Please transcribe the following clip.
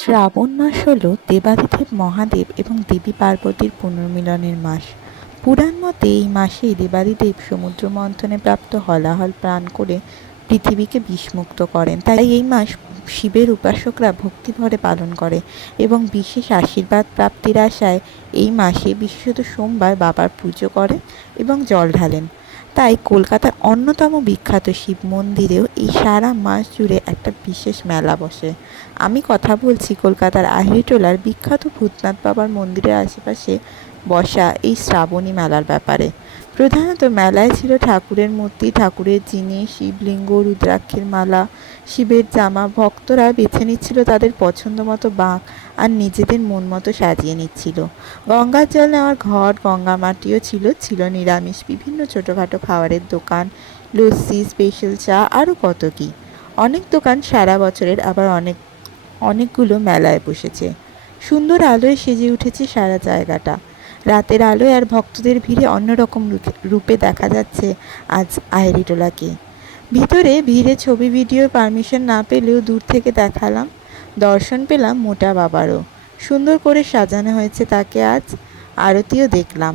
শ্রাবণ মাস হল দেবাদিদেব মহাদেব এবং দেবী পার্বতীর পুনর্মিলনের মাস। পুরাণ মতে এই মাসেই দেবাদিদেব সমুদ্র মন্থনে প্রাপ্ত হলাহল পান করে পৃথিবীকে বিষমুক্ত করেন। তাই এই মাস শিবের উপাসকরা ভক্তিভরে পালন করে এবং বিশেষ আশীর্বাদ প্রাপ্তির আশায় এই মাসে বিশেষত সোমবার বাবার পুজো করেন এবং জল ঢালেন। তাই কলকাতার অন্যতম বিখ্যাত শিব মন্দিরেও এই সারা মাস জুড়ে একটা বিশেষ মেলা বসে। আমি কথা বলছি কলকাতার আহিরিটোলার বিখ্যাত ভূতনাথ বাবার মন্দিরের আশেপাশে বসা এই শ্রাবণী মেলার ব্যাপারে। প্রধানত মেলায় ছিল ঠাকুরের মূর্তি, ঠাকুরের জিনিস, শিবলিঙ্গ, রুদ্রাক্ষের মালা, শিবের জামা। ভক্তরা বেছে নিচ্ছিল তাদের পছন্দ মতো বাঁক আর নিজেদের মন মতো সাজিয়ে নিচ্ছিল। গঙ্গার জল নেওয়ার ঘট, গঙ্গা মাটিও ছিল, ছিল নিরামিষ বিভিন্ন ছোটোখাটো খাবারের দোকান, লস্যি, স্পেশাল চা, আরও কত কী। অনেক দোকান সারা বছরের, আবার অনেকগুলো মেলায় বসেছে। সুন্দর আলোয় সেজে উঠেছে সারা জায়গাটা। রাতের আলোয় আর ভক্তদের ভিড়ে অন্যরকম রূপে দেখা যাচ্ছে আজ আহিরিটোলাকে। ভিতরে ভিড়ে ছবি ভিডিওর পারমিশন না পেলেও দূর থেকে দেখালাম, দর্শন পেলাম মোটা বাবারও। সুন্দর করে সাজানো হয়েছে তাকে আজ, আরতিও দেখলাম।